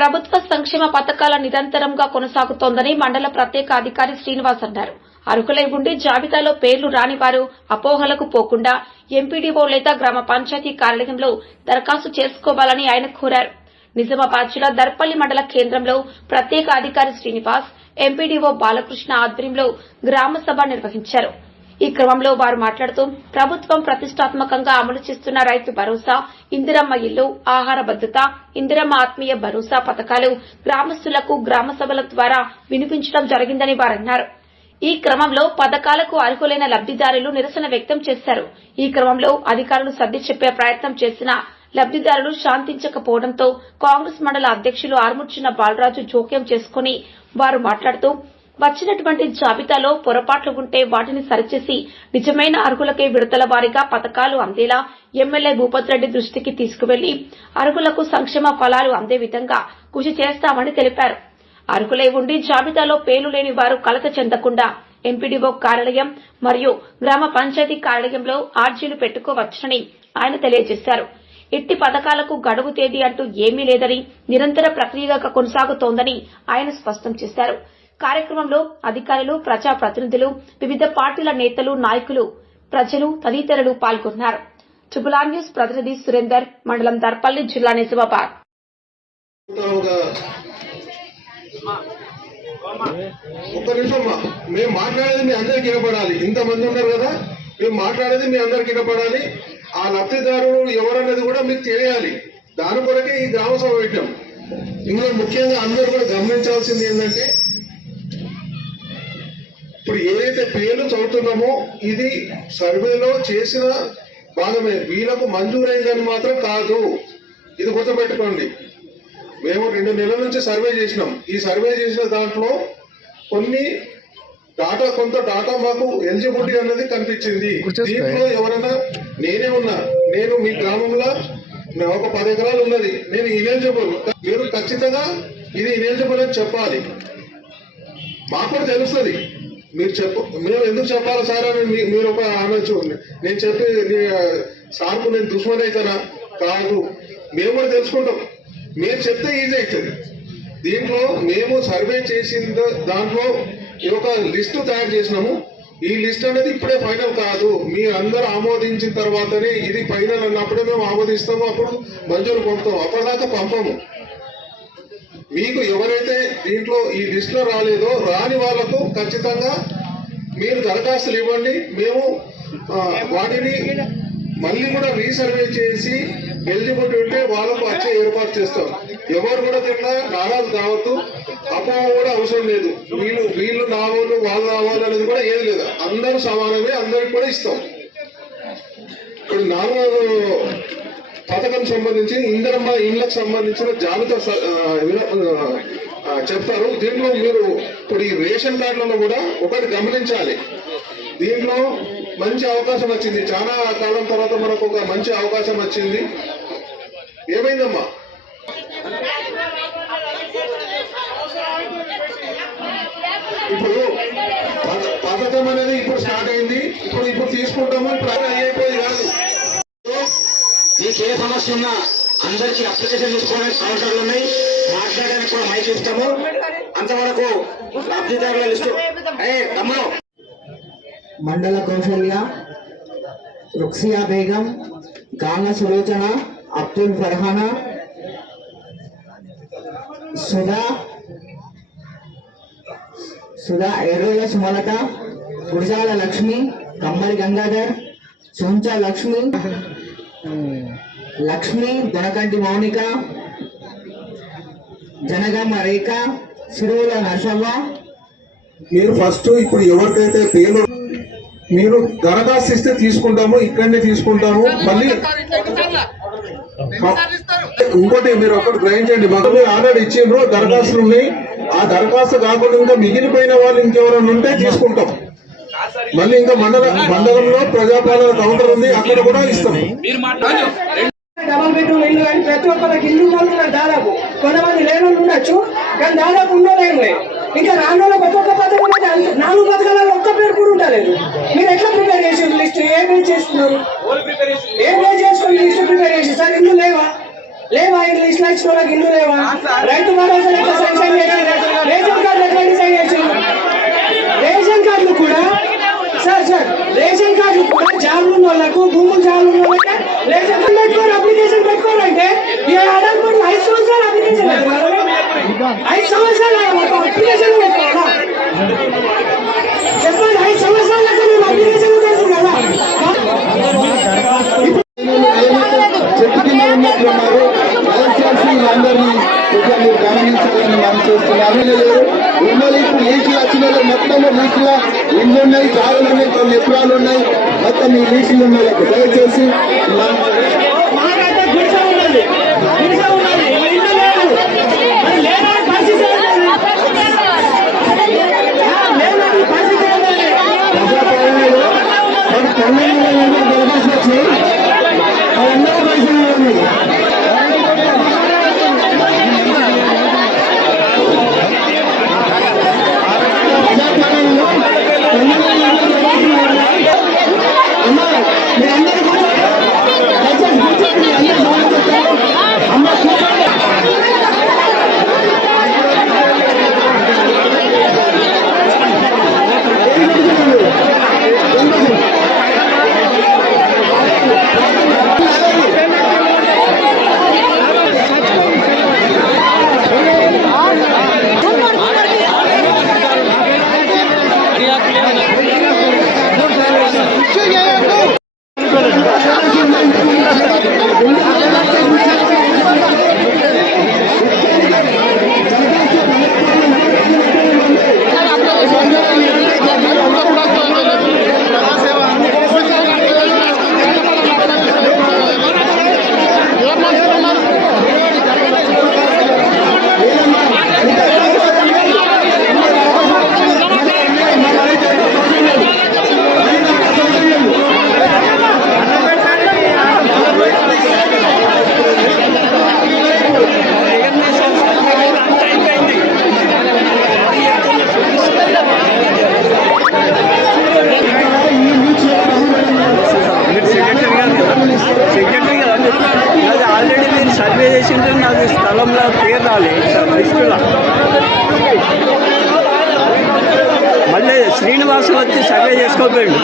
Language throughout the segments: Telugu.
ప్రభుత్వ సంక్షేమ పథకాల నిరంతరంగా కొనసాగుతోందని మండల ప్రత్యేక అధికారి శ్రీనివాస్ అన్నారు. అర్హులై ఉండి జాబితాలో పేర్లు రాని వారు అపోహలకు పోకుండా ఎంపీడీఓ లేదా గ్రామ పంచాయతీ కార్యాలయంలో దరఖాస్తు చేసుకోవాలని ఆయన కోరారు. నిజామాబాద్ జిల్లా దర్పల్లి మండల కేంద్రంలో ప్రత్యేక అధికారి శ్రీనివాస్, ఎంపీడీఓ బాలకృష్ణ ఆధ్వర్యంలో గ్రామ సభ నిర్వహించారు. ఈ క్రమంలో వారు మాట్లాడుతూ ప్రభుత్వం ప్రతిష్టాత్మకంగా అమలు చేస్తున్న రైతు భరోసా, ఇందిరమ్మ ఇల్లు, ఆహార భద్రత, ఇందిరమ్మ ఆత్మీయ భరోసా పథకాలు గ్రామస్తులకు గ్రామ సభల ద్వారా వినిపించడం జరిగిందని వారన్నారు. ఈ క్రమంలో పథకాలకు అర్హులైన లబ్దిదారులు నిరసన వ్యక్తం చేశారు. ఈ క్రమంలో అధికారులు సర్ది చెప్పే ప్రయత్నం చేసిన లబ్దిదారులు శాంతించకపోవడంతో కాంగ్రెస్ మండల అధ్యక్షులు ఆర్ముర్చిన బాలరాజు జోక్యం చేసుకుని వారు మాట్లాడుతూ వచ్చినటువంటి జాబితాలో పొరపాట్లు ఉంటే వాటిని సరిచేసి నిజమైన అర్హులకే విడతల వారీగా పథకాలు అందేలా ఎమ్మెల్యే భూపత్ రెడ్డి దృష్టికి తీసుకువెళ్లి అర్హులకు సంక్షేమ ఫలాలు అందే విధంగా కృషి చేస్తామని తెలిపారు. అర్హులై ఉండి జాబితాలో పేర్లు లేని వారు కలత చెందకుండా ఎంపీడీఓ కార్యాలయం మరియు గ్రామ పంచాయతీ కార్యాలయంలో ఆర్జీలు పెట్టుకోవచ్చునని ఆయన తెలియజేశారు. ఇట్టి పథకాలకు గడువు తేదీ అంటూ ఏమీ లేదని నిరంతర ప్రక్రియగా కొనసాగుతోందని ఆయన స్పష్టం చేశారు. కార్యక్రమంలో అధికారులు, ప్రజాప్రతినిధులు, వివిధ పార్టీల నేతలు, నాయకులు, ప్రజలు తదితరులు పాల్గొన్నారు. ట్రిబుల్ న్యూస్ ప్రతినిధి సురేందర్, మండలం దర్పల్లి, జిల్లా నిజామాబాద్. ఒక్క నిమిషం, మేము మాట్లాడేది మీ అందరికి వినపడాలి. ఇంతమంది ఉన్నారు కదా, మేము మాట్లాడేది మీ అందరికి వినపడాలి. ఆ లబ్ధిదారుడు ఎవరన్నది కూడా మీకు తెలియాలి. దాని కొరకే ఈ గ్రామ సభ పెట్టాం. ఇందులో ముఖ్యంగా అందరూ కూడా గమనించాల్సింది ఏంటంటే, ఇప్పుడు ఏదైతే పేర్లు చదువుతున్నామో ఇది సర్వేలో చేసిన భాగమే. వీళ్ళకు మంజూరైందని మాత్రం కాదు, ఇది గుర్తుపెట్టుకోండి. మేము 2 నెలల నుంచి సర్వే చేసినాం. ఈ సర్వే చేసిన దాంట్లో కొంత డాటా మాకు ఎలిజిబిలిటీ అన్నది కనిపించింది. దీంట్లో ఎవరైనా నేను మీ గ్రామంలో ఒక 10 ఎకరాలు ఉన్నది, నేను ఇనెలిజిబుల్, మీరు ఖచ్చితంగా ఇది ఇనెలిజిబుల్ అని చెప్పాలి. మాకు కూడా తెలుస్తుంది. మేము ఎందుకు చెప్పాలి సార్ అని మీరు ఒక అనొచ్చు. నేను చెప్పి సార్కు నేను దుష్మన్ అవుతానా? కాదు, మేము కూడా తెలుసుకుంటాం. మీరు చెప్తే ఈజీ అవుతుంది. దీంట్లో మేము సర్వే చేసిన దాంట్లో ఒక లిస్టు తయారు చేసినాము. ఈ లిస్ట్ అనేది ఇప్పుడే ఫైనల్ కాదు, మీ అందరూ ఆమోదించిన తర్వాతనే ఇది ఫైనల్ అన్నప్పుడే మేము ఆమోదిస్తాము, అప్పుడు మంజూరు పొందుతాం. అప్పటిదాకా పంపము. మీకు ఎవరైతే దీంట్లో ఈ లిస్ట్ లో రాలేదో రాని వాళ్లకు ఖచ్చితంగా మీరు దరఖాస్తులు ఇవ్వండి. మేము వాటిని మళ్ళీ కూడా రీసర్వే చేసి ఎలిజిబిలిటీ ఉంటే వాళ్ళకు వచ్చే ఏర్పాటు చేస్తాం. ఎవరు కూడా తిన్నా నారాజు కావద్దు, అపోహ కూడా అవసరం లేదు. వీళ్ళు నావోళ్ళు వాళ్ళు నావోళ్ళు అనేది కూడా ఏది లేదు. అందరూ సమానమే, అందరికి కూడా ఇస్తాం. ఇప్పుడు 4వ పథకం సంబంధించి ఇందిరమ్మ ఇళ్లకు సంబంధించిన జాబితా చెప్తారు. దీంట్లో మీరు ఇప్పుడు ఈ రేషన్ కార్డులలో కూడా ఒకటి గమనించాలి. దీంట్లో మంచి అవకాశం వచ్చింది. చాలా కాలం తర్వాత మనకు ఒక మంచి అవకాశం వచ్చింది. ఏమైందమ్మా? ఇప్పుడు పథకం అనేది ఇప్పుడు స్టార్ట్ అయింది. ఇప్పుడు తీసుకుంటాము. ఇప్పుడు అయిపోయింది కాదు. మీకు ఏ సమస్య ఉన్నా అందరికీ అప్లికేషన్ తీసుకోవడానికి కౌంటర్లు ఉన్నాయి, మాట్లాడడానికి కూడా మైక్ ఇస్తాము. అంతవరకు లబ్ధిదారుల లిస్టు మండల కౌశల్య, రుక్సియా బేగం, గాన సులోచన, అబ్దుల్ ఫర్హానా, సుధా, ఎర్రోల సుమలత, గుడిజాల లక్ష్మి, కమ్మరి గంగాధర్, సోంచా లక్ష్మి, దొనకంటి మౌనిక, జనగామ రేఖ, సిరువుల నర్సవ్వ. మీరు ఫస్ట్ ఇప్పుడు ఎవరికైతే పేర్లు మీరు దరఖాస్తు ఇస్తే తీసుకుంటాము, ఇక్కడనే తీసుకుంటాము. మళ్ళీ ఇంకోటి మీరు ఒకటి గ్రహించండి, మాకు ఆల్రెడీ ఇచ్చిండ్రు దరఖాస్తులు ఉన్నాయి. ఆ దరఖాస్తు కాకుండా ఇంకా మిగిలిపోయిన వాళ్ళు ఇంకెవరైనా ఉంటే తీసుకుంటాం. మళ్ళీ ఇంకా మండలంలో ప్రజాపాలన కౌంటర్ ఉంది, అక్కడ కూడా ఇస్తాం. డబల్ బెడ్రూమ్ ఇల్లు కానీ ప్రతి ఒక్కరికి ఇల్లు ఉన్నారు. దాదాపు కొంతమంది లేని ఉండొచ్చు, కానీ దాదాపు ఉండలేము. ఇంకా రానున్న ఒక్కొక్క పథకం 4 పథకాలలో ఒక్క పేరు కూడా ఉండలేదు. మీరు ఎట్లా ప్రిపేర్ చేసి లిస్ట్ ఏం చేస్తున్నారు? ఏం చేసుకుని లిస్ట్ ప్రిపేర్ చేసి సార్ ఇల్లు లేవా ఈ లిస్ట్ లో ఇచ్చిన వాళ్ళకి ఇల్లు లేవా? రైతు భరోసా ఎట్లా శాంక్షన్ చేయాలి? రేషన్ కార్డులు ఎట్లా డిజైన్ చేసి? రేషన్ కార్డులు కూడా సార్ రేషన్ కార్డులు కూడా జాబులు ఉన్న వాళ్ళకు, భూములు జాబులు ఉన్న వాళ్ళకి రేషన్ కార్డు పెట్టుకోరు, అప్లికేషన్ పెట్టుకోవాలంటే 5 సంవత్సరాలు అప్లికేషన్ పెట్టుకోవాలి. 5 సంవత్సరాలు అప్లికేషన్ పెట్టుకోవాలా? చెప్పండి, 5 సంవత్సరాలకు మేము అప్లికేషన్ పెడుతున్నాం కదా. చెట్టు కింద ఉన్నట్లున్నారు. దయచేసి వీళ్ళందరినీ కొంచెం మీరు గమనించాలని మనం చేస్తున్నాము. ఉన్నది ఇప్పుడు లీకులు వచ్చిన మొత్తం లీకుల ఇల్లు ఉన్నాయి, జాగులు ఉన్నాయి, కొన్ని ఎకరాలు ఉన్నాయి, మొత్తం ఈ లీకులు ఉన్నాయి. దయచేసి మాకైతే గుడిసె ఉన్నది, ఇల్లు లేదు. మరి లేని పరిస్థితి ఏంటండి? లేని పరిస్థితి ఏంటండి? ఆల్రెడీ మీరు సర్వే చేసింటే నాకు స్థలంలో పేరు రాలేదు లిస్టులో. మళ్ళీ శ్రీనివాసం వచ్చి సర్వే చేసుకోపోయాడు.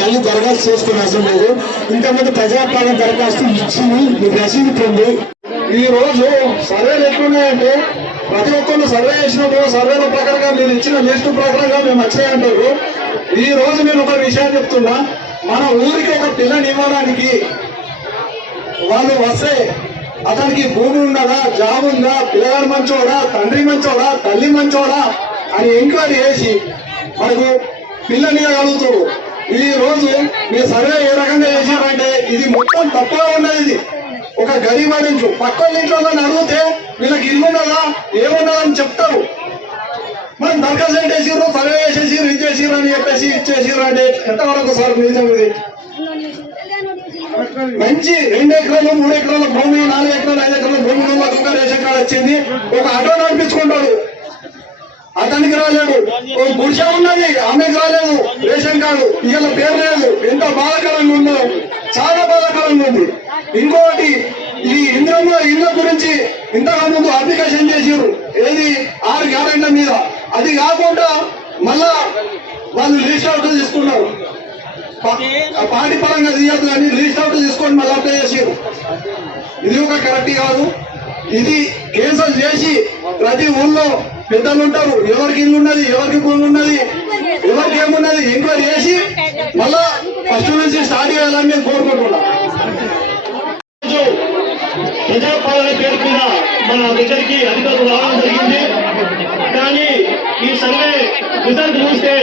మళ్ళీ దరఖాస్తు చేసుకునే అవసరం లేదు. ఇంతమంది ప్రజాపాలన దరఖాస్తు ఇచ్చి మీకు రసీదు పొంది ఈ రోజు సర్వేలు ఎట్లున్నాయంటే ప్రతి ఒక్కరు సర్వే చేసినప్పుడు సర్వేల ప్రకారంగా మీరు ఇచ్చిన లిస్టు ప్రకారంగా మేము వచ్చాయంటారు. ఈ రోజు నేను ఒక విషయం చెప్తున్నా, మన ఊరికి ఒక పిల్లని ఇవ్వడానికి వాళ్ళు వస్తే అతనికి భూమి ఉన్నదా, జాబ్ ఉందా, పిల్లగాడు మంచోడా, తండ్రి మంచోడా, తల్లి మంచోడా అని ఎంక్వైరీ చేసి మనకు పిల్లని ఇవ్వగలుగుతారు. ఈ రోజు మీరు సర్వే ఏ రకంగా చేశారంటే ఇది మొత్తం తప్పుగా ఉన్నది. ఇది ఒక గరీబ్ ఇంట్లో పక్క ఇంట్లో అడిగితే వీళ్ళకి ఇల్లు ఉన్నదా ఏమున్నదా అని చెప్తారు. మనం దరఖాస్తు చేసిర్రు, సర్వే చేసేసిర్రు, ఇది చేసిర్రు అని చెప్పేసి ఇచ్చేసిర్రు అంటే ఎంతవరకు సార్ నిజం? ఇది మంచి 2 ఎకరాలు 3 ఎకరాల భూమి, 4 ఎకరాలు 5 ఎకరాల భూమి ఒక రేషన్ కార్డు వచ్చింది. ఒక ఆటో నడిపించుకుంటాడు, అతనికి రాలేదు. ఓ గుడిసె ఉన్నది, ఆమెకు రాలేదు రేషన్ కార్డు, ఇవాళ పేరు లేదు. ఎంత బాధాకరంగా ఉందో, చాలా బాధాకరంగా ఉంది. ఇంకొకటి, ఈ ఇళ్ళ గురించి ఇంతగా ముందు అప్లికేషన్ చేసారు, ఏది 6 గ్యారెంట్ల మీద. అది కాకుండా మళ్ళా వాళ్ళు లిస్ట్ అవుట్ తీసుకున్నారు. పార్టీ పరంగా తీయద్దు కానీ లిస్ట్ అవుట్ తీసుకొని మళ్ళీ అప్లై చేసారు. ఇది ఒక కరెక్ట్ కాదు. ఇది కేసులు చేసి ప్రతి ఊళ్ళో పెద్దలు ఉంటారు, ఎవరికి ఇల్లు ఉన్నది, ఎవరికి భూమి ఉన్నది, ఎవరికి ఏమున్నది ఎంక్వైరీ చేసి మళ్ళా ఫస్ట్ నుంచి స్టార్ట్ చేయాలని నేను కోరుకుంటున్నా. ప్రజాపాలన పేరు మీద మన దగ్గరికి అధికారులు రావడం జరిగింది. కానీ ఈ సర్వే రిజల్ట్ చూస్తే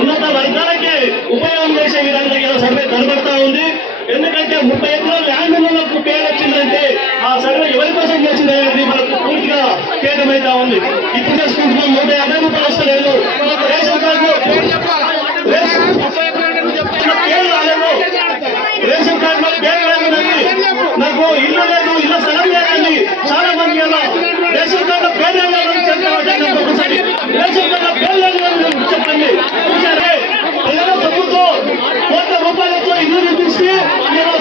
ఉన్నత వర్గాలకే ఉపయోగం చేసే విధంగా ఇలా సర్వే కనబడతా ఉంది. ఎందుకంటే 30 ఎకరాల ల్యాండ్ ఉన్నప్పుడు పేరు వచ్చిందంటే ఆ సర్వే ఎవరి కోసం చేసిందనేది మనకు పూర్తిగా కేటమైతా ఉంది. ఇప్పుడు చేసుకుంటున్నాం 150 రూపాయలు వస్తలేదు. రేషన్ కార్డు పేరు రాలేదు, రేషన్ కార్డు లో పేరు రాలేదండి, నాకు ఇల్లు లేదు, ఇల్లు స్థలం లేదండి. చాలా మంది రేషన్ కార్డు పేరు లేదని చెప్పండి, ఒకసారి రేషన్ కార్డు పేరు లేదని చెప్పండి. సరే ప్రజల ప్రభుత్వం కోట్ల రూపాయలతో ఇల్లు నిర్మిస్తే నేను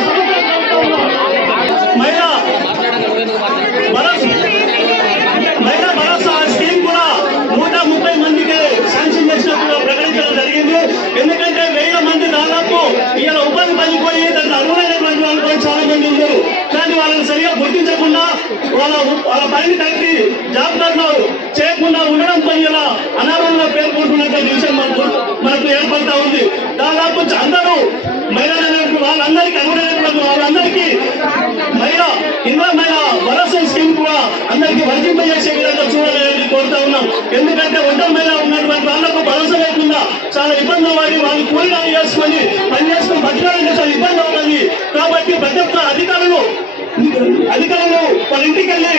మహిళా భరోసా స్కీమ్ కూడా 130 మందికి శాంక్షన్ చేసినట్టుగా ప్రకటించడం జరిగింది. ఎందుకంటే 1000 మంది దాదాపు ఇలా ఉపాధి పనిపోయి దాన్ని అర్హులైనటువంటి వాళ్ళు కూడా చాలా మంది ఉన్నారు. కానీ వాళ్ళని సరిగా గుర్తించకుండా వాళ్ళ పనిని కట్టి జాబ్ కార్డులో చేయకుండా ఉండడంతో ఇలా అనారోగ్యంగా పేర్కొంటున్నట్టు విషయం మనకు ఏర్పడతా ఉంది. దాదాపు అందరూ మహిళలు వాళ్ళందరికీ అర్హులైనటువంటి వాళ్ళందరికీ మహిళా భరోసా స్కీమ్ కూడా అందరికీ వర్తింపజేసే విధంగా చూడాలని కోరుతా ఉన్నాం. ఎందుకంటే ఒంటరి మహిళ ఉన్నటువంటి వాళ్ళకు భరోసా లేకుండా చాలా ఇబ్బంది పడి వాళ్ళు కూలీనాలు చేసుకొని పని చేసుకుని బతకాలంటే చాలా ఇబ్బంది అవుతుంది. కాబట్టి ప్రతి ఒక్క అధికారులు వాళ్ళ ఇంటికి వెళ్ళి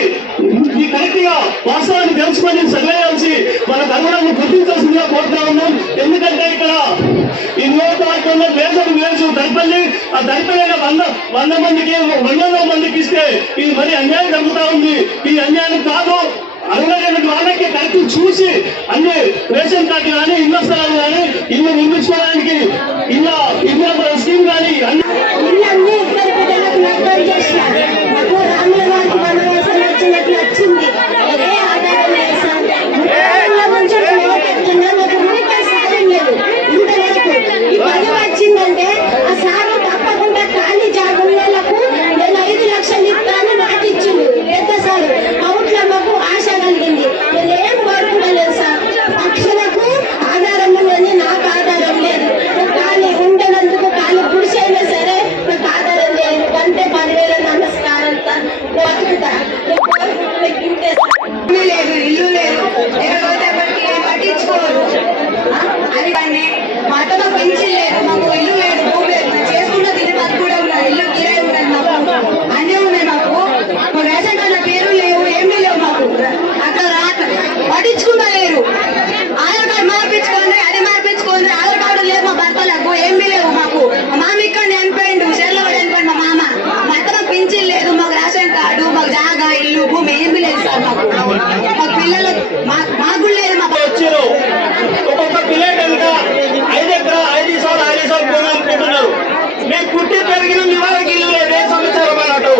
ఈ కరెక్ట్ గా వాస్తవాన్ని తెలుసుకొని సర్వే చేసి వాళ్ళ ధర్మలను గుర్తించాల్సిందిగా కోరుతా ఉన్నాం. ఎందుకంటే ఇక్కడ ఈ నియోజకవర్గంలో పేదలు వేసు దరిపల్లి ఆ దరిపల్లి 100 మందికి 100 మందికి ఇస్తే ఇది మరి అన్యాయం జరుగుతా ఉంది. ఈ అన్యాయం కాదు. అర్హులైన వాళ్ళకి కరెక్ట్ చూసి అన్ని రేషన్ కార్డు కానీ ఇళ్ల స్థలాలు కానీ ఇల్లు నిర్మించుకోవడానికి ఇళ్ళ స్కీమ్ కానీ అన్ని వచ్చింది వచ్చిందంటే ఆ సారు తప్పకుండా ఖాళీ జాగులకు నేను 5 లక్షలు ఇస్తాను మాట ఇచ్చింది పెద్ద సారు. అవుట్ల మాకు ఆశ కలిగింది. నేను ఏం కోరుకోలేదు సార్. పక్షులకు ఆధారం ఉందని నాకు ఆధారం లేదు. ఖాళీ ఉండనందుకు ఖాళీ గుడిసైనా సరే నాకు ఆధారం లేదు. అంతే 10,000 నమస్కారం సార్. బతుకుతా ఇంతే లేదు, ఇల్లు లేదు, పట్టించుకోరు. అది కానీ మాటలో పెంచి లేదు, మాకు ఇల్లు లేదు, భూమి లేదు, చేసుకున్న తిని మాకు కూడా ఉన్నది, ఇల్లు కిరాయి ఉన్నది, మాకు అన్నీ ఉన్నాయి. మాకు రేషన్ కార్డుల పేరు లేవు, ఏమీ లేవు. మాకు అక్కడ పట్టించుకున్నారు. ఆధార్ కార్డు మార్పించుకోండి, అది మార్పించుకోండి. ఆధార్ కార్డు లేవు మా భర్తలకు, ఏమీ లేవు. మాకు మామ ఇక్కడ చనిపోయిండు, చెల్లెవాడు చనిపోయిండు. మా మామ మాకు పెంచి లేదు, మాకు రేషన్ కార్డు, మాకు జాగా, ఇల్లు, భూమి ఏమీ లేదు సార్. మాకు పిల్లలు మాకు లేదు. మాకు వచ్చారు ఒక్కొక్క పిల్లలు కనుక 5 ఎకరాలు 5 సార్లు కొనాలనుకుంటున్నారు. మేము పుట్టి పెరిగిన మీ వాళ్ళకి ఇల్లు లేదు, ఏ సంవత్సరం అన్నట్టు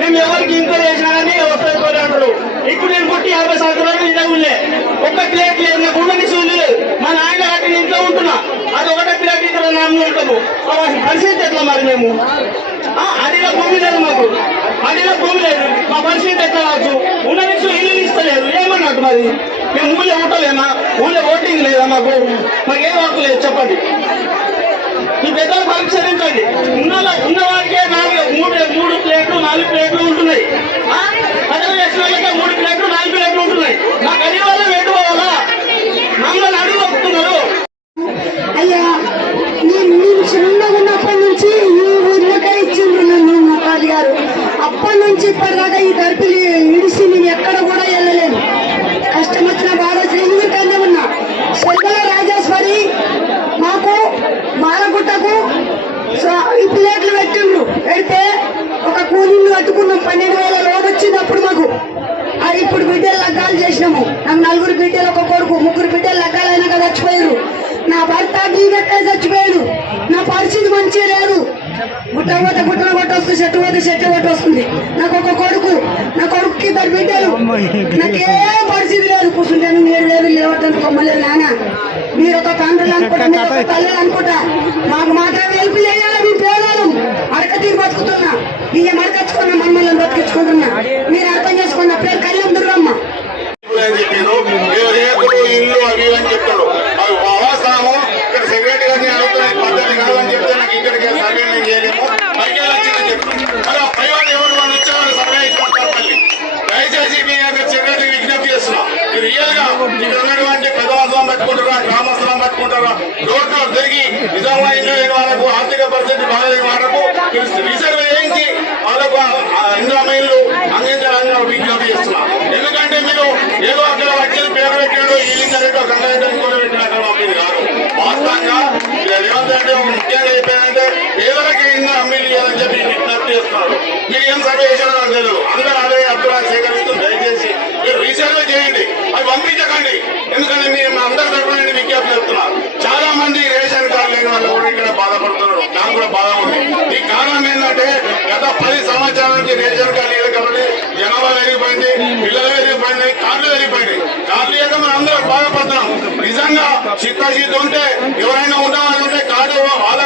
మేము ఎవరికి ఇంత చేసినా కానీ వస్తాయి కొని అంటారు. ఇప్పుడు నేను పుట్టి 50 సంవత్సరాలు ఇదే ఉల్లే ఒక్క ప్లేట్ లేదు, నాకు ఉండని సూళ్ళు లేదు. మా నాయన కట్టి ఇంట్లో ఉంటున్నా, అది ఒకటే ప్లేట్ ఇద్దరు నాన్న ఉంటాము. పరిస్థితి ఎట్లా మరి మేము అడిలో భూమి లేదు, మాకు అడిలో భూమి లేదు, మా పరిస్థితి ఎట్లా కావచ్చు. ఉండని ఇల్లు ఇస్తలేదు ఏమన్నట్టు మరి మేము ఊళ్ళో ఉండలేమా? ఊళ్ళో ఓటింగ్ లేదా? మాకేం హక్కు లేదు చెప్పండి. ఈ పెద్దలు పరిష్కరించండి. ఉన్న వారికే 3 ప్లేట్లు 4 ప్లేట్లు ఉంటున్నాయి. పదవి చేసిన వాళ్ళకే 3 ప్లేట్లు 4 ప్లేట్లు ఉంటున్నాయి. మాకు అన్ని వాళ్ళ పెట్టుకోవాలా? మమ్మల్ని అడుగు వస్తున్నారు. అయ్యా నేను చిన్నగా ఉన్నప్పటి నుంచి ఈ ఊర్లోకే ఇచ్చిండ్రు నన్ను మా కాదు గారు. అప్పటి నుంచి ఇప్పటిదాకా ఈ దర్పిలి ఇడిసి నేను ఎక్కడ కూడా వెళ్ళలేను. కష్టం వచ్చిన బాగా ఊరికన్నా ఉన్నా. శ్రద్ధల రాజేశ్వరి మాకు మాలగుట్టకు ఈ ప్లేట్లు పెట్టిండ్రు. పెడితే ఒక కూలీలు కట్టుకున్నాం. 12,000 లోడ్ వచ్చింది అప్పుడు మాకు. ఇప్పుడు బిడ్డలు లగ్గాలు చేసినాము. నాకు 4 బిడ్డలు, ఒక కొడుకు, 3 బిడ్డలు లగ్గాలైనాక చచ్చిపోయారు. నా భర్త బీగట్టే చచ్చిపోయాడు. నా పరిస్థితి మంచిగా లేదు. గుట్టలు కొట్ట వస్తుంది, చెట్టు పోతే చెట్టు కొట్ట వస్తుంది. నాకు ఒక కొడుకు, నా కొడుకుకి 2 బిడ్డలు. నాకే పరిస్థితి లేదు. కూర్చుంటాను, మీరు లేదు, లేవటానికి కొమ్మలేదు. నాన్న మీరు ఒక తండ్రులు అనుకుంటా, మీరు ఒక తల్లులు అనుకుంటా. మాకు మాత్రం హెల్ప్ చేయాలి. మీ పేదలు అడక తీరు బతుకుతున్నా, బియ్యం అడకచ్చుకున్నా, మమ్మల్ని బతికించుకుంటున్నా. మీరు అర్థం చేసుకున్న పేరు కళ్యాణ్ దుర్గమ్మ. ఇల్లు అవి అని చెప్తాడు. అవి వాస్తవము. ఇక్కడ సెక్రటరీ గారిని అడుగుతున్న పద్ధతి కాదని చెప్తే నాకు ఇక్కడికి సర్వే చేయలేము. పైకి వచ్చిందని చెప్తాను. అలా పైవాళ్ళు ఎవరు వాళ్ళు వచ్చేవాళ్ళు సర్వే ఇచ్చుకుంటారు. దయచేసి మీ సెక్రటరీ విజ్ఞప్తి చేస్తున్నాం. రియల్ గా ఇక్కడ ఉన్నటువంటి పెద్దవాళ్ళం పెట్టుకుంటారా, గ్రామస్తులం పెట్టుకుంటారా, రోడ్లు తిరిగి నిజంగా లేని వాళ్ళకు, ఆర్థిక పరిస్థితి బాగాలేని వాళ్ళకు రిజర్వ్ చేయించి వాళ్ళకు ఇంద్రామైన్లు అందించాలని విజ్ఞప్తి చేస్తున్నాం. ఎందుకంటే మీరు ఏదో అక్కడ వచ్చిన పేరు పెట్టాడు, ఈ లింగరెడ్డి గంగారెడ్డి ఇంకోటి పెట్టినట్టు మాకు కాదు. వాస్తవంగా రేవంత్ రెడ్డి ముఖ్యంగా చెప్పేదంటే పేదలకి ఇంకా అమ్మీలు ఇవ్వాలని చెప్పి విజ్ఞప్తి చేస్తున్నారు. మీరు ఏం సర్వే చేశారో నాకు తెలియదు. అందరూ అదే అభిప్రాయం సేకరిస్తూ దయచేసి మీరు రీసర్వే చేయండి, అవి పంపించకండి. ఎందుకంటే మీరు అందరి తరఫున నేను విజ్ఞప్తి చేస్తున్నారు. చాలా మంది రేషన్ కార్డు లేని వాళ్ళు కూడా ఇక్కడ బాధపడుతున్నారు. నాకు కూడా బాధ ఉంది. ఈ కారణం ఏంటంటే గత 10 సంవత్సరాల నుంచి రేషన్ కార్డు లేదు కాబట్టి జనాభా పెరిగిపోయింది, పిల్లలు పెరిగిపోయింది, కార్డులు పెరిగిపోయింది. కార్డు లేక మనం అందరూ బాధపడుతున్నాం. నిజంగా చిత్తశుద్ధి ఉంటే ఎవరైనా ఉండవాళ్ళు ఉంటే కార్డు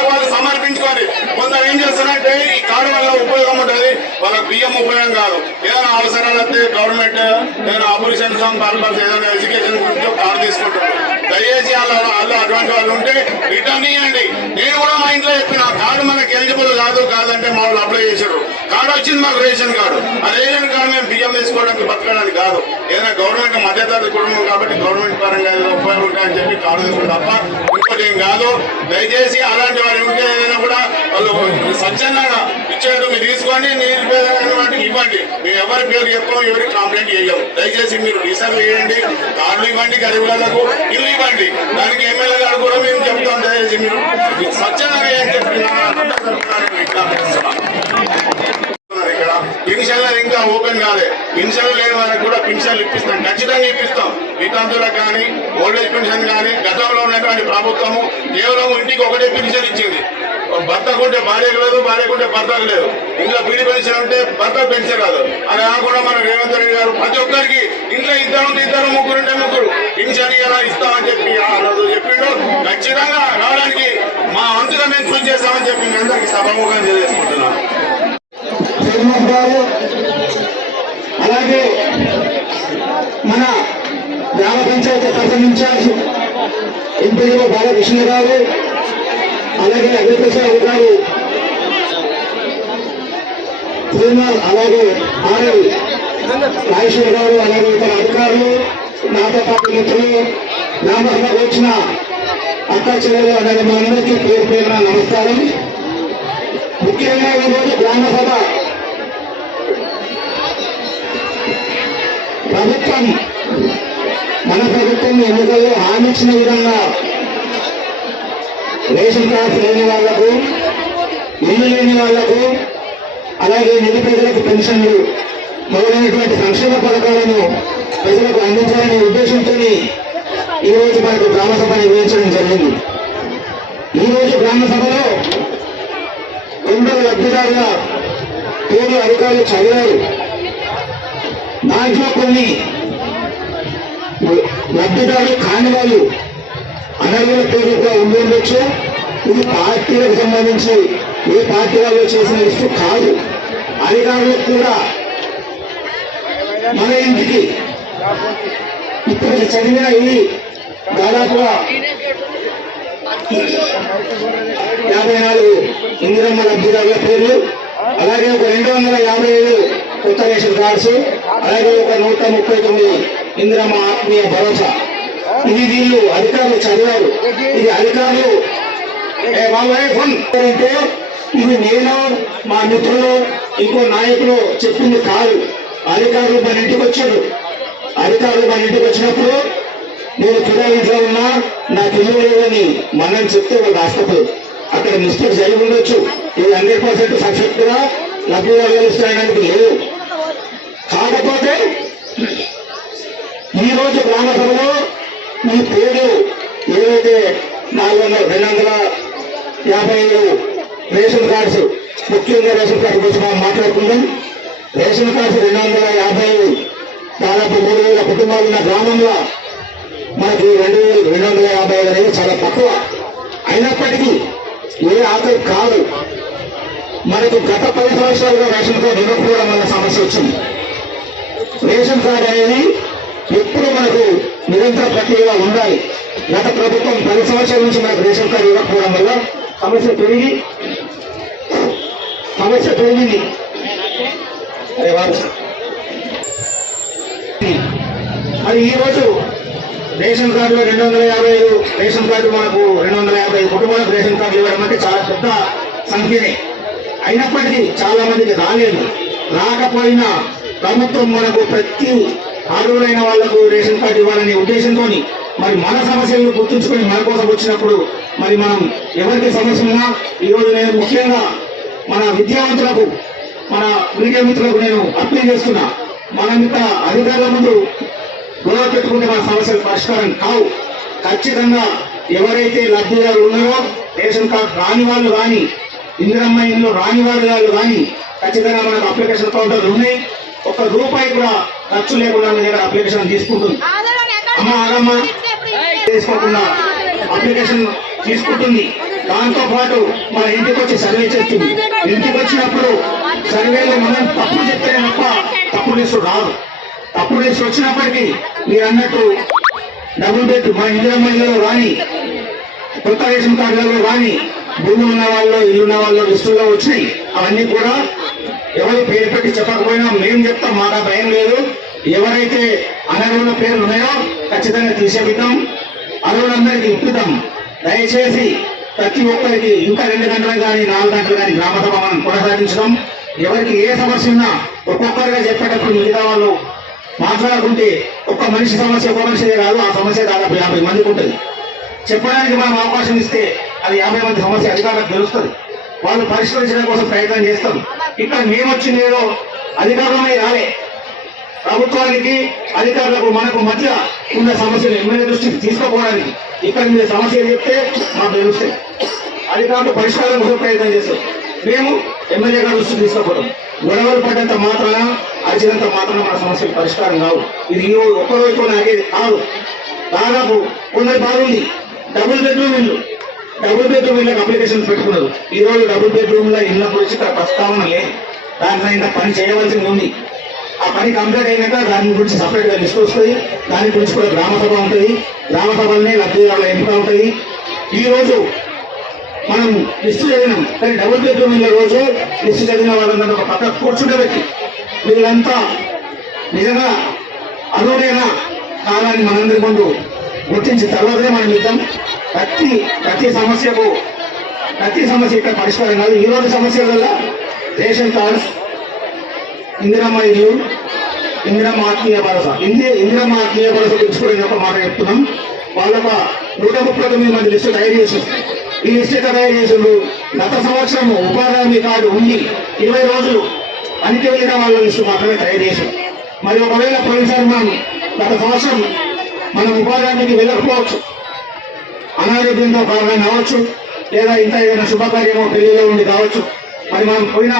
వాళ్ళు సమర్పించుకోండి. కొందరు ఏం చేస్తున్నారంటే ఈ కార్డు వల్ల ఉపయోగం ఉంటుంది, వాళ్ళకి బియ్యం ఉపయోగం కాదు. ఏదైనా అవసరాలు వస్తే గవర్నమెంట్ ఏదైనా ఆపరేషన్ పర్పస్ ఏదైనా ఎడ్యుకేషన్ గురించి కార్డు తీసుకుంటారు. దయచేసి వాళ్ళు అటువంటి వాళ్ళు ఉంటే రిటర్న్ ఇవ్వండి. నేను కూడా మా ఇంట్లో చెప్పిన కార్డు మనకి ఎలిజిబుల్ కాదంటే మా వాళ్ళు అప్లై చేశారు. కార్డు వచ్చింది మాకు రేషన్ కార్డు. ఆ రేషన్ కార్డు మేము బియ్యం తీసుకోవడానికి బతకడానికి కాదు. ఏదైనా గవర్నమెంట్ మధ్యతరగతి కుటుంబం కాబట్టి గవర్నమెంట్ పరంగా ఏదైనా ఉపయోగం ఉంటాయని చెప్పి కార్డు తీసుకుంటాం తప్ప ఇంకోటి ఏం కాదు. దయచేసి అలాంటి వారు ఉంటే ఏదైనా కూడా వాళ్ళు స్వచ్ఛందంగా ఇచ్చారు, మీరు తీసుకోండి, నిరుపేదమైన వాటికి ఇవ్వండి. మేము ఎవరి పేరు చెప్పాము, ఎవరికి కంప్లైంట్ చేయము. దయచేసి మీరు రీసర్వ్ చేయండి, కార్డులు ఇవ్వండి, గరీబులకు ఇల్లు ఇవ్వండి. దానికి ఎమ్మెల్యే గారు కూడా మేము చెప్తాం. దయచేసి మీరు స్వచ్ఛందంగా ఏం ఇక్కడ పెన్షన్లు ఇంకా ఓపెన్ కాలే. పెన్షన్లు లేని వారికి కూడా పెన్షన్లు ఇప్పిస్తాం, ఖచ్చితంగా ఇప్పిస్తాం. వితంతులకు కానీ ఓల్డేజ్ పెన్షన్ కానీ గతంలో ఉన్నటువంటి ప్రభుత్వము కేవలం ఇంటికి ఒకటే పెన్షన్ ఇచ్చింది. భర్తకుంటే భార్యకు లేదు, భార్యకుంటే భర్తకు లేదు. ఇంట్లో బీడీ పెన్షన్ ఉంటే భర్త పెన్షన్ రాదు. అది కాకుండా మన రేవంత్ రెడ్డి గారు ప్రతి ఒక్కరికి ఇంట్లో ఇద్దరు ముగ్గురుంటే ముగ్గురు పెన్షన్ ఎలా ఇస్తామని చెప్పి ఆ రోజు చెప్పిండు. ఖచ్చితంగా రావడానికి మా వంతుగా మేము కృషి చేస్తామని చెప్పి మీ అందరికీ సభాముఖంగా తెలియజేసుకుంటున్నాం. అలాగే మన గ్రామ panchayat person in charge MPDO Balakrishna garu, అలాగే అగ్రికల్చర్ గారు శ్రీనివాస్, అలాగే ఆర్ఎల్ రాజేశ్వర్ గారు, అలాగే ఇతర అధికారులు, నాతో పాటు మిత్రులు, గ్రామసభకు వచ్చిన అక్క చెల్లెలు, అలాగే మా అందరికీ పేరు పేరున నమస్కారం. ముఖ్యంగా ఈరోజు గ్రామసభ ప్రభుత్వం, మన ప్రభుత్వం ఎన్నికల్లో హామీ ఇచ్చిన విధంగా రేషన్ కార్డు లేని వాళ్లకు, ఇల్లు లేని వాళ్లకు, అలాగే నిరుపేదలకు పెన్షన్లు మొదలైనటువంటి సంక్షేమ పథకాలను ప్రజలకు అందించాలనే ఉద్దేశంతో ఈరోజు మనకు గ్రామసభ నిర్వహించడం జరిగింది. ఈరోజు గ్రామసభలో 2 లబ్ధిదారుల పేరు అధికారులు చదివారు. దాంట్లో కొన్ని లబ్ధిదారులు కాని వాళ్ళు అనర్హుల పేరుగా ఉండొచ్చు. ఇది పార్టీలకు సంబంధించి ఏ పార్టీ వాళ్ళు చేసిన ఇష్యూ కాదు. అధికారులకు కూడా మన ఇంటికి ఇప్పుడు చదివిన ఇది దాదాపుగా 54 ఇందిరమ్మ లబ్ధిదారుల పేర్లు, అలాగే ఒక 257 కొత్త రేషన్ కార్డ్స్, అలాగే ఒక 139 ఇందిరమ్మ ఆత్మీయ భరోసా. ఇది వీళ్ళు అధికారులు చదివారు. ఇది అధికారులు అంటే ఇది నేను, మా మిత్రులు, ఇంకో నాయకులు చెప్పింది కాదు. అధికారులు మన ఇంటికి వచ్చారు. అధికారులు మన ఇంటికి వచ్చినప్పుడు నేను కిరాయి ఇంట్లో ఉన్నా, నాకు ఇల్లు లేదని మనం చెప్తే వాళ్ళు రాష్ట్రపతి అక్కడ మిస్టేక్ జరిగి ఉండొచ్చు. ఇది 100% పర్ఫెక్ట్ గా లబ్ధిదారులు లేదు. కాకపోతే ఈ రోజు గ్రామ సభలో ఈ పేరు ఏదైతే 257 రేషన్ కార్డ్స్, ముఖ్యంగా రేషన్ కార్డు గురించి మనం మాట్లాడుకుందాం. రేషన్ కార్డ్స్ 255, దాదాపు 3000 కుటుంబాలు ఉన్న గ్రామంలో మనకి 2255 అనేది చాలా తక్కువ. అయినప్పటికీ ఏ ఆఖరి కాదు, మనకు గత 10 సంవత్సరాలుగా రేషన్ కార్డు ఇవ్వకపోవడం వల్ల సమస్య వచ్చింది. రేషన్ కార్డు అనేది ఎప్పుడు మనకు నిరంతర ప్రక్రియగా ఉండాలి. గత ప్రభుత్వం 10 సంవత్సరాల నుంచి మనకు రేషన్ కార్డు ఇవ్వకపోవడం వల్ల సమస్య పెరిగింది. మరి ఈ రోజు రేషన్ కార్డులో 255 రేషన్ కార్డు, మనకు 255 కుటుంబాలకు రేషన్ కార్డులు ఇవ్వడం అంటే చాలా పెద్ద సంఖ్యనే. అయినప్పటికీ చాలా మందికి రాలేదు. రాకపోయినా ప్రభుత్వం మనకు ప్రతి అర్హులైన వాళ్లకు రేషన్ కార్డు ఇవ్వాలనే ఉద్దేశంతో మరి మన సమస్యలను గుర్తుంచుకొని మన కోసం వచ్చినప్పుడు మరి మనం ఎవరికి సమస్య ఉన్నా ఈరోజు నేను ముఖ్యంగా మన విద్యావంతులకు, మన మీడియా మిత్రులకు నేను అప్పీల్ చేస్తున్నా. మనం ఇంత అధికారుల ముందు గొడవ పెట్టుకుంటే మన సమస్యలు పరిష్కారం కావు. ఖచ్చితంగా ఎవరైతే లబ్ధిదారులు ఉన్నారో, రేషన్ కార్డు రాని వాళ్ళు కానీ, ఇందిరమ్మ ఇల్లు రాని వాళ్ళు కానీ ఖచ్చితంగా మనకు అప్లికేషన్ కౌంటర్లు ఉన్నాయి. ₹1 కూడా ఖర్చు లేకుండా మీ దగ్గర అప్లికేషన్ తీసుకుంటుంది. ఆగమ్మ తీసుకోకుండా అప్లికేషన్ తీసుకుంటుంది. దాంతో పాటు మన ఇంటికి వచ్చి సర్వే చేస్తుంది. ఇంటికి వచ్చినప్పుడు సర్వేలో మనం తప్పుడు చెప్తే తప్ప తప్పుడు లిస్టు రాదు. తప్పుడు లిస్టు వచ్చినప్పటికీ మీరు అన్నట్టు డబుల్ బెడ్ మన ఇందిరమ్మ ఇల్లు రాని, కొత్త రేషన్ కార్డులలో రాని, భూమి ఉన్న వాళ్ళు, ఇల్లు ఉన్న వాళ్ళు లిస్టుల్లో వచ్చినాయి. అవన్నీ కూడా ఎవరు పేరు పెట్టి చెప్పకపోయినా మేము చెప్తాం, మాకు భయం లేదు. ఎవరైతే అనర్హుల పేర్లు ఉన్నాయో ఖచ్చితంగా తీసేపిద్దాం, అర్హులందరికీ ఇప్పుతాం. దయచేసి ప్రతి ఒక్కరికి ఇంకా 2 గంటలు కానీ 4 గంటలు కానీ గ్రామ సభ మనం కొనసాగించడం. ఎవరికి ఏ సమస్య ఉన్నా ఒక్కొక్కరుగా చెప్పేటప్పుడు మిగతా వాళ్ళు మాట్లాడుకుంటే ఒక్క మనిషి సమస్య ఒక మనిషిదే కాదు, ఆ సమస్య దాదాపు 50 మందికి ఉంటుంది. చెప్పడానికి మనం అవకాశం ఇస్తే అది 50 మంది సమస్య అధికారులకు తెలుస్తుంది. వాళ్ళు పరిష్కరించడం కోసం ప్రయత్నం చేస్తాం. ఇక్కడ మేము వచ్చింది ఏదో అధికారమే రాలే, ప్రభుత్వానికి అధికారులకు మనకు మధ్య ఉన్న సమస్యలు ఎమ్మెల్యే దృష్టికి తీసుకుపోవడానికి. ఇక్కడ మీరు సమస్యలు చెప్తే మాకు తెలుస్తాయి, అధికారులు పరిష్కారం కోసం ప్రయత్నం చేస్తాం. మేము ఎమ్మెల్యే గారి దృష్టికి తీసుకుపోవడం. గొడవలు పడ్డంత మాత్రాన అరిచినంత మాత్రాన మన సమస్యలు పరిష్కారం కావు. ఇది ఒక్కరోజుతో నాగేది కాదు. దాదాపు కొందరి బాగుంది. డబుల్ బెడ్రూమ్ ఇళ్ళకి అప్లికేషన్స్ పెట్టుకున్నారు. ఈ రోజు డబుల్ బెడ్రూమ్ లో ఇళ్ళ గురించి ఇక్కడ ప్రస్తావన లేదు. దాంట్లో ఇంకా పని చేయవలసింది ఉంది. ఆ పని కంప్లీట్ అయినాక దాని గురించి సపరేట్ గా లిస్ట్ వస్తుంది. దాని గురించి కూడా గ్రామ సభ ఉంటుంది. గ్రామ సభలనే లబ్ధిదారుల ఎంపిక ఉంటుంది. ఈ రోజు మనం లిస్టు చదివినాం, కానీ డబుల్ బెడ్రూమ్ ఇళ్ళ రోజు లిస్టు చదివిన వాళ్ళందరూ ఒక పక్క కూర్చుండబెట్టి వీళ్ళంతా నిజంగా అర్హులైన కాలాన్ని మనందరి ముందు గుర్తించిన తర్వాతనే మనం ఇద్దాం. ప్రతి సమస్య ఇక్కడ పరిష్కారం కాదు. ఈ రోజు సమస్యల వల్ల రేషన్ కార్డ్స్, ఇందిరమ్మ ఇల్లు, ఇందిరమ్మ ఆత్మీయ భరోసా గురించి కూడా ఒక మాట చెప్తున్నాం. వాళ్ళొక 139 మంది లిస్టు తయారు చేసారు. ఈ లిస్టు తయారు చేసిండు. గత సంవత్సరం ఉపాధి హామీ కార్డు ఉండి 20 రోజులు పనికి వెళ్ళిన వాళ్ళ లిస్టు మాత్రమే తయారు చేశాం. మరి ఒకవేళ పోయినసారి గత సంవత్సరం మనం ఉపాధి హామీకి వెళ్ళకపోవచ్చు, అనారోగ్యంతో కారణం కావచ్చు, లేదా ఇంకా ఏదైనా శుభకార్యమో పెళ్లిలో ఉండి కావచ్చు. మరి మనం పోయిన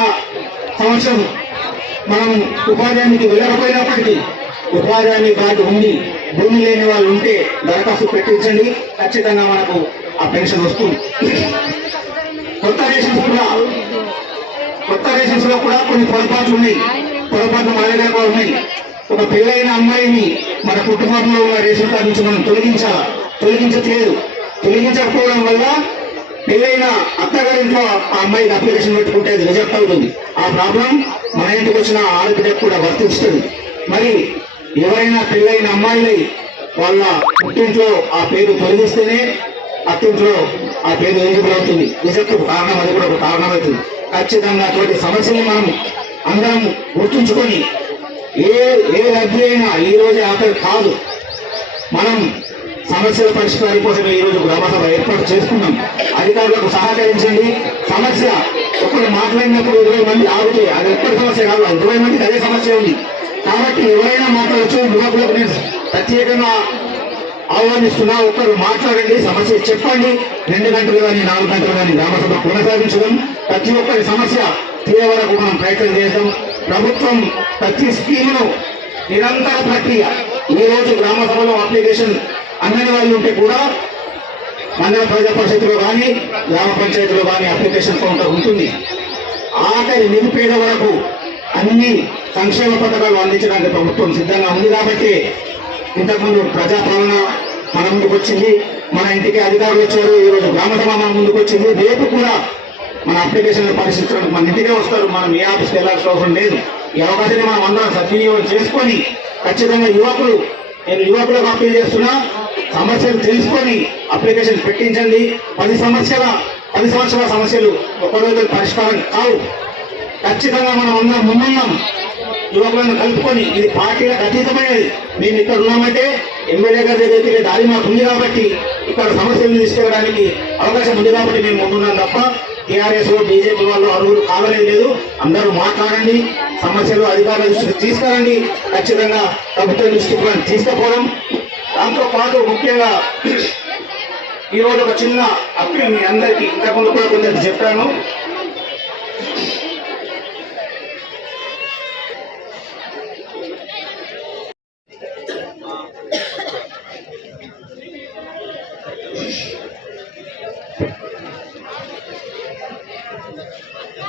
సంవత్సరం మనం ఉపాధి హామీకి వెళ్ళకపోయినప్పటికీ ఉపాధి హామీ కార్డు ఉండి భూమి లేని వాళ్ళు ఉంటే దరఖాస్తు పెట్టించండి, ఖచ్చితంగా మనకు ఆ పెన్షన్ వస్తుంది. కొత్త రేషన్స్ లో కూడా కొన్ని పొరపాట్లు ఉన్నాయి. పొరపాట్లు మన దగ్గర కూడా ఉన్నాయి. ఒక పెళ్ళైన అమ్మాయిని మన కుటుంబంలో ఉన్న రేషన్ కార్డు నుంచి మనం తొలగించకపోవడం వల్ల పెళ్ళైన అత్తగారింట్లో ఆ అమ్మాయికి అప్లికేషన్ పెట్టుకుంటే అది రిజెక్ట్ అవుతుంది. ఆ ప్రాబ్లం మన ఇంటికి వచ్చిన ఆడపిల్లకి కూడా వర్తిస్తుంది. మరి ఎవరైనా పెళ్ళైన అమ్మాయిలై వాళ్ళ పుట్టింట్లో ఆ పేరు తొలగిస్తేనే అత్తింట్లో ఆ పేరు ఎలిజిబుల్ అవుతుంది. రిజెక్ట్ కారణం, అది కూడా ఒక కారణం అవుతుంది. ఖచ్చితంగా అటువంటి సమస్యలు మనం అందరం గుర్తుంచుకొని ఏ లబ్ధి అయినా ఈ రోజే ఆఖరి కాదు. మనం సమస్యల పరిష్కారం కోసం ఈ రోజు గ్రామ సభ ఏర్పాటు చేసుకున్నాం. అధికారులకు సహకరించండి. సమస్య ఒకరు మాట్లాడినప్పుడు 20 మంది ఆగితే అది ఒక్కటి సమస్య కాదు, 20 మందికి అదే సమస్య ఉంది. కాబట్టి ఎవరైనా మాట్లాడచ్చు. యువకులకు నేను ప్రత్యేకంగా ఆహ్వానిస్తున్నా, ఒక్కరు మాట్లాడండి, సమస్య చెప్పండి. 2 గంటలు కానీ 4 గంటలు కానీ గ్రామ సభ కొనసాగించడం. ప్రతి ఒక్కరి సమస్య తీరే వరకు మనం ప్రయత్నం చేద్దాం. ప్రభుత్వం ప్రతి స్కీమును నిరంతర ప్రక్రియ. ఈ రోజు గ్రామ సభలో అప్లికేషన్ అందని వాళ్ళు ఉంటే కూడా మండల ప్రజా పరిషత్తులో కానీ గ్రామ పంచాయతీలో కానీ అప్లికేషన్ కౌంటర్ ఉంటుంది. ఆఖరి నిరుపేద వరకు అన్ని సంక్షేమ పథకాలు అందించడానికి ప్రభుత్వం సిద్ధంగా ఉంది. కాబట్టి ఇంతకుముందు ప్రజాపాలన మన ముందుకు వచ్చింది, మన ఇంటికి అధికారులు వచ్చారు. ఈ రోజు గ్రామ సభ మన ముందుకు వచ్చింది. రేపు కూడా మన అప్లికేషన్లు పరిశీలించడానికి మన ఇంటికే వస్తారు. మనం ఏ ఆఫీస్కి వెళ్లాల్సిన అవసరం లేదు. ఈ అవకాశాన్ని మనం అందరం సద్వినియోగం చేసుకొని ఖచ్చితంగా నేను యువకులకు అప్పీల్ చేస్తున్నా, సమస్యలు తెలుసుకొని అప్లికేషన్ పెట్టించండి. 10 సంవత్సరాల సమస్యలు ఒకరోజు పరిష్కారం కావు. ఖచ్చితంగా మనం అందరం ముందున్నాం. యువకులను కలుపుకొని ఇది పార్టీలకు అతీతమైనది. మేము ఇక్కడ ఉన్నామంటే ఎమ్మెల్యే గారి దగ్గరికి దారి మాకు ఉంది కాబట్టి, ఇక్కడ సమస్యలు తీసుకెళ్ళడానికి అవకాశం ఉంది కాబట్టి మేము ముందున్నాం తప్ప టీఆర్ఎస్ బీజేపీ వాళ్ళు అర్హులు కావాలని లేదు. అందరూ మాట్లాడండి, సమస్యలు అధికారుల దృష్టికి తీసుకురండి. ఖచ్చితంగా ప్రభుత్వ దృష్టికి తీసుకుపోవడం. దాంతో పాటు ముఖ్యంగా ఈరోజు ఒక చిన్న అప్పీల్ మీ అందరికీ, ఇంతకుముందు కూడా కొందరికి చెప్పాను.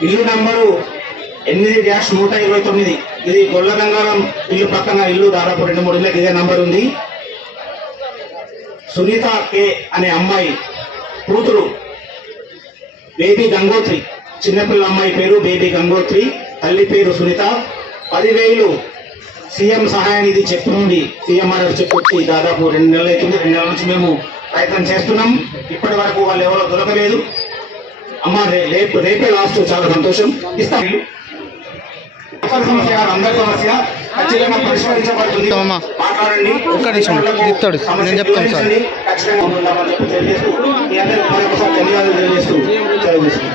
ఇల్లు నంబరు 8-129. ఇది గొల్లగంగారం ఇల్లు పక్కన ఇల్లు. దాదాపు 2-3 ఇళ్ళకి ఇదే నంబర్ ఉంది. సునీత కే అనే అమ్మాయి కూతురు బేబీ గంగోత్రి, చిన్నపిల్ల అమ్మాయి పేరు బేబీ గంగోత్రి, తల్లి పేరు సునీత. 10,000 సీఎం సహాయ నిధి చెక్ నుండి సీఎంఆర్ఎఫ్ చెక్ వచ్చి దాదాపు 2 నెలలు అవుతుంది. 2 నెలల నుంచి మేము ప్రయత్నం చేస్తున్నాం. ఇప్పటి వరకు వాళ్ళు ఎవరో దొరకలేదు. అమ్మ రేపే లాస్ట్. చాలా సంతోషం. ఇస్తాం. ఒకరి సమస్య కాదు, అందరి సమస్య ఖచ్చితంగా పరిష్కరించబడుతుంది. మాట్లాడండి. సమస్య ఖచ్చితంగా ఉంటుందామని చెప్పి తెలియజేస్తూ మీ అందరికీ మరొకసారి ధన్యవాదాలు తెలియజేస్తూ